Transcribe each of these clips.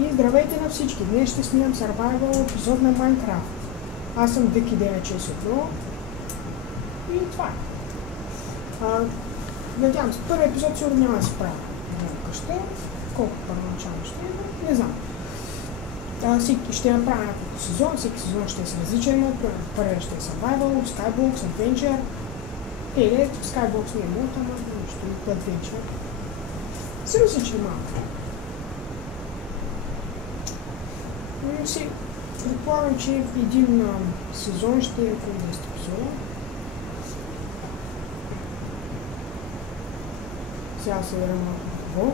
И здравейте на всички! Днес ще снимам Survival епизод на Minecraft. Аз съм Дъки 961 и това е. Надявам се, първи епизод сигурно няма да се правя къща. Колко първоначално ще е, не знам. Ще направя няколко сезон, всеки сезон ще е с различен. Първият ще е Survival, Skyblocks, Adventure. Skyblocks не е мулт, ама ще е Adventure. Си различни малко. Предполагам, че в един сезон ще е около 10 епизода. Сега се веря малко какво.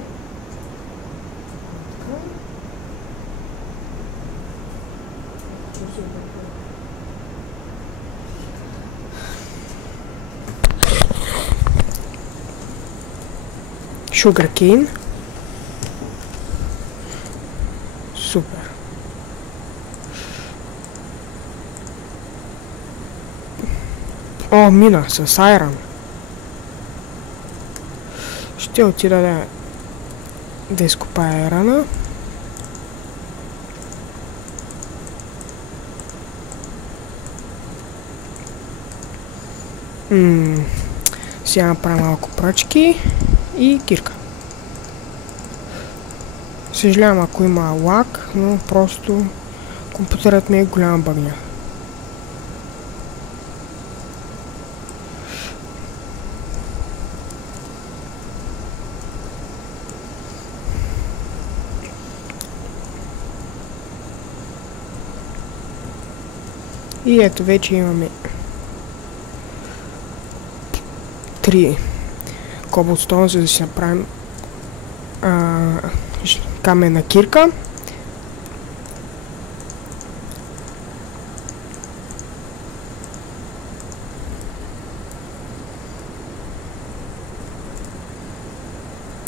Така. Sugarcane. Супер. О, мина с Iron. Ще отида да изкопая Iron. Сега направя малко пръчки и кирка. Съжалявам ако има лаг, но просто компютърът ми е голяма бъгня. И ето вече имаме 3 коблстоун, за да си направим каменна кирка.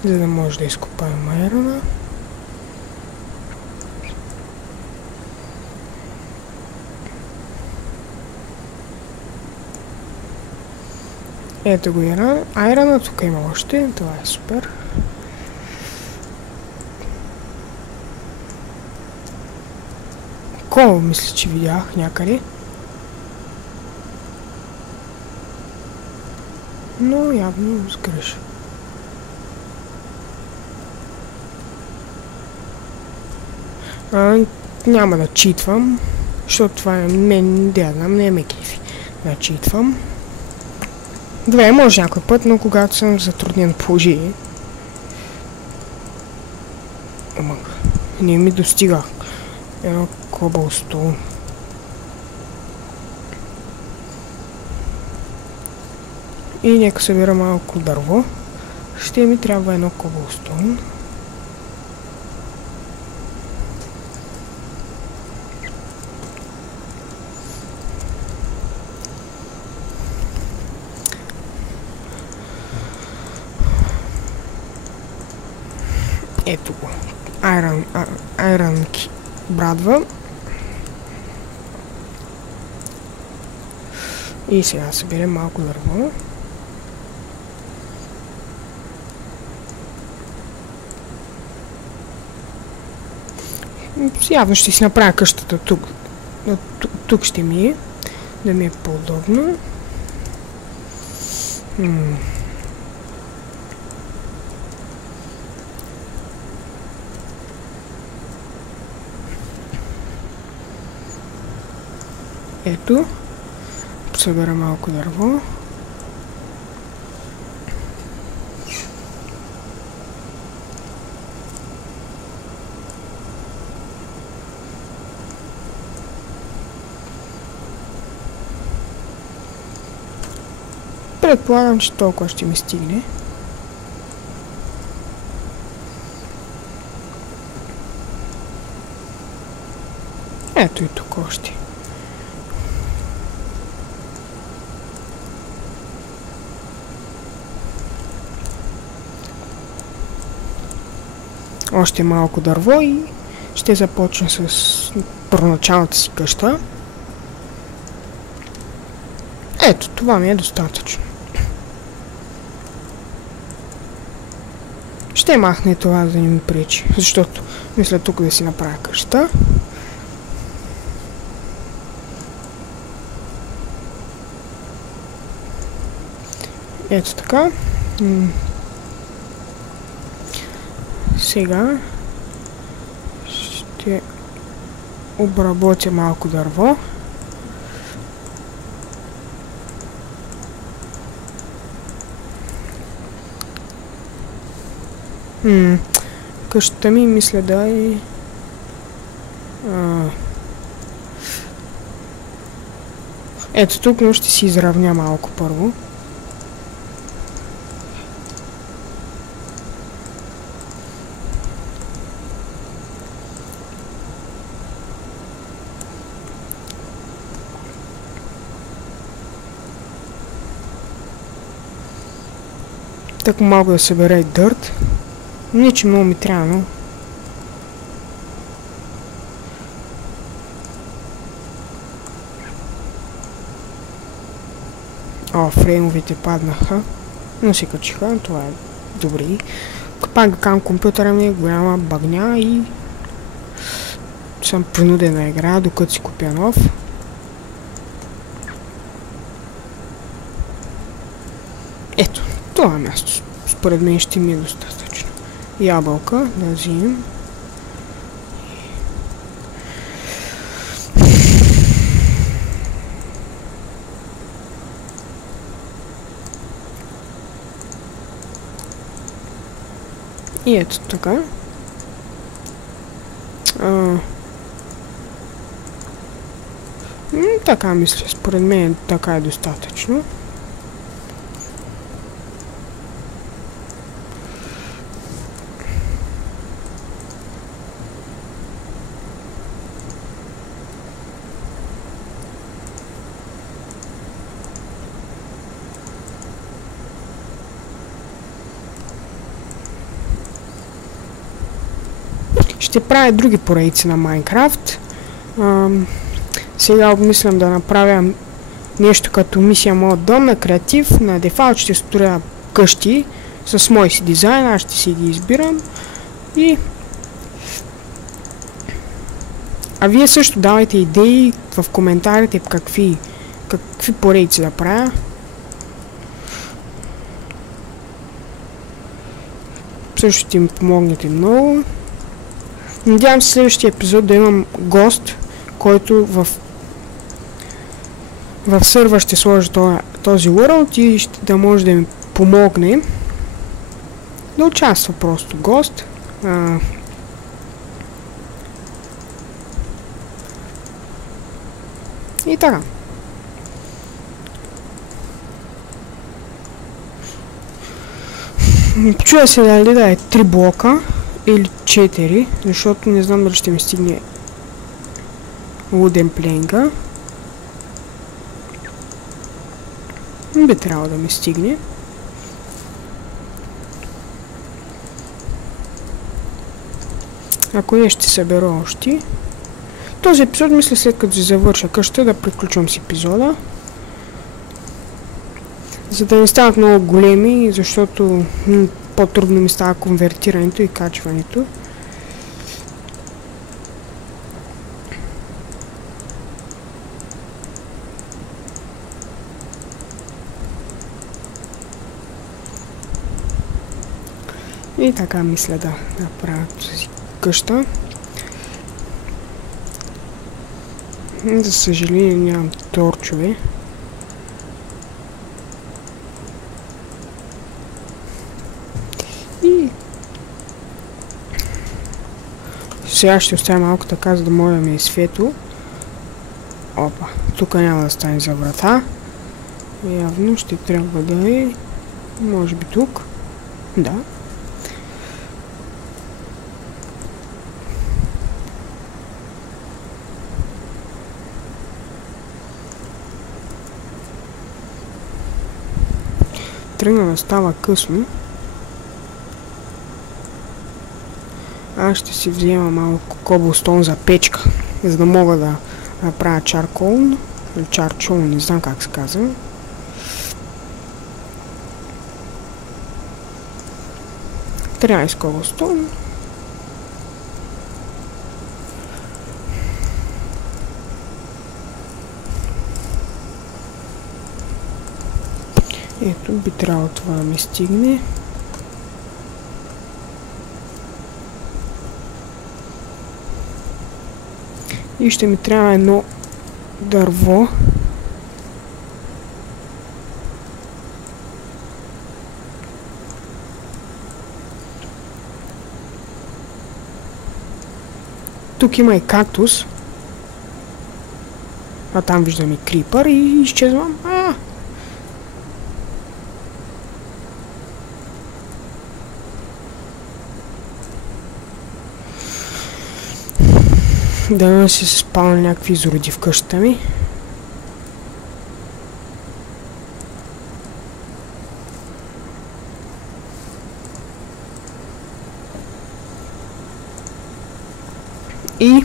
За да може да изкопаем айрона. Ето го айрона, тук има още, това е супер. Кол мисля, че видях някъде. Но явно сгреша. Няма да читвам, защото това е не ме кефи да читвам. Добре, може някой път, но когато съм в затруднено положение. Не ми достига едно коблстоун. И нека събира малко дърво. Ще ми трябва едно коблстоун. Ето го. Айрон брадва. И сега съберем малко дърво. Явно ще си направя къщата тук. Тук ще ми е. Да ми е по-удобно. Ето, събера малко дърво. Предполагам, че толкова ще ми стигне. Ето и тук още. Още малко дърво и ще започна с първоначалната си къща. Ето, това ми е достатъчно. ще махне това, за да не ми пречи, защото мисля тук да си направя къща. Ето така. Сега ще обработя малко дърво. Къщата ми мисля да е... Ето тук, но ще си изравня малко първо. Так малко да събера и дърт. Не, че много ми трябва, но... О, фреймовете паднаха. Но се качиха, това е добре. Пак към компютъра ми е голяма багня и... съм принуден да играя, докато си купя нов. Ето, това място според мен ще ми е достатъчно. Ябълка да взимем. И ето така. Така мисля, според мен така е достатъчно. Ще правя други поредици на Майнкрафт. Сега обмислям да направя нещо като мисия моят дом на креатив. На дефалт ще строя къщи с мой си дизайн. Аз ще си ги избирам. А вие също давайте идеи в коментарите какви поредици да правя. Също ще ми помогнете много. Надявам се следващия епизод да имам гост, който в сървър ще сложи този world и да може да ми помогне да участва просто гост. И така. Чуя се дали да е 3 блока или 4, защото не знам дали ще ми стигне луден пленка. Би трябвало да ми стигне. Ако не, ще събера още. Този епизод мисля след като се завърша къща да приключвам с епизода. За да не станат много големи, защото по-трудно ми става конвертирането и качването. И така мисля да направя тази къща. За съжаление нямам торчове. И сега ще оставя малко така, за да може да ми е светло. Опа, тук няма да стане за врата. Явно ще трябва да е, може би тук. Да. Тръгна да става късно. Аз ще си взема малко коблстон за печка, за да мога да направя чаркол, или чарчол, не знам как се казва. Трябва и скоростон. Ето, би трябвало това да ми стигне. И ще ми трябва едно дърво. Тук има и кактус. А там виждам и крипър и изчезвам. Да се спалня някакви изроди в къщата ми. И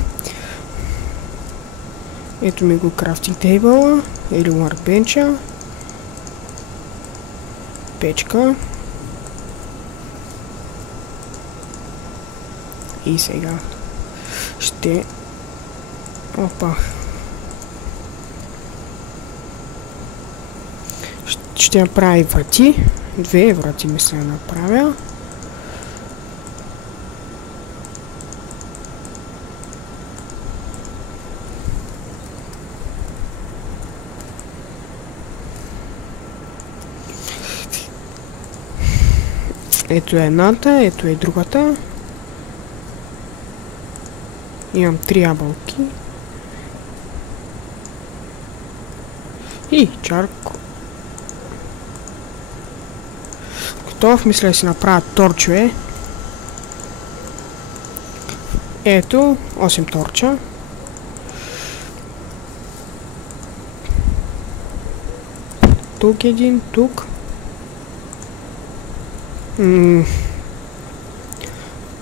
ето ми го крафтинг тейбъла или workbench-а. Печка. И сега ще... Опа. Ще направя врати. 2 врати мисля да направя. Ето е едната, ето е другата. Имам 3 ябълки. И чарко. Готов, мисля да си направя торчове. Ето, 8 торча. Тук един, тук.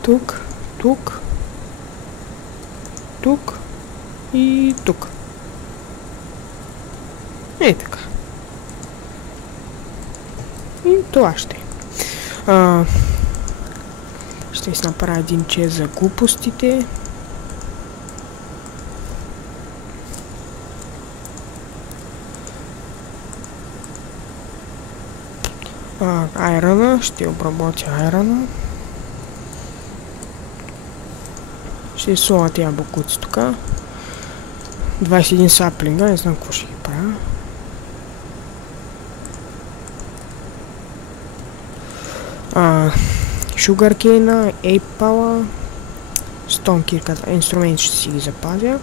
Тук, тук. Тук и тук. Ей така. И това ще. Ще си направя един чест за глупостите. Айрона. Ще обработя айрона. Ще сложа тия бокуци тук. 21 саплинга, не знам какво ще ги правя. Шугаркейна, ейпала, стонкирката, инструменти ще си ги запазя.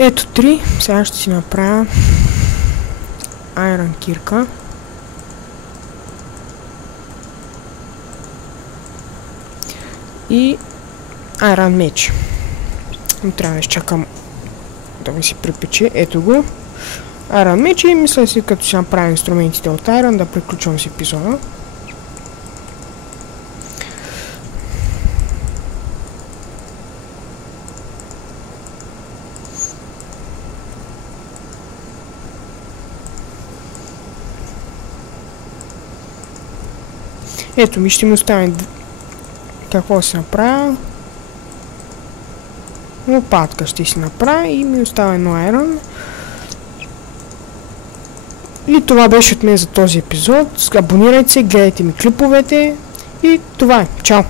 Ето 3. Сега ще си направя айрон кирка. И айрон меч. Трябва да изчакам да ми се припече. Ето го. Айрон меч и мисля си, като си направя инструментите от айрон, да приключвам с епизода. Ето ми ще ми оставим какво си направя. Лопатка ще си направя и ми остава едно айрон. И това беше от мен за този епизод. Абонирайте се, гледайте ми клиповете и това е. Чао!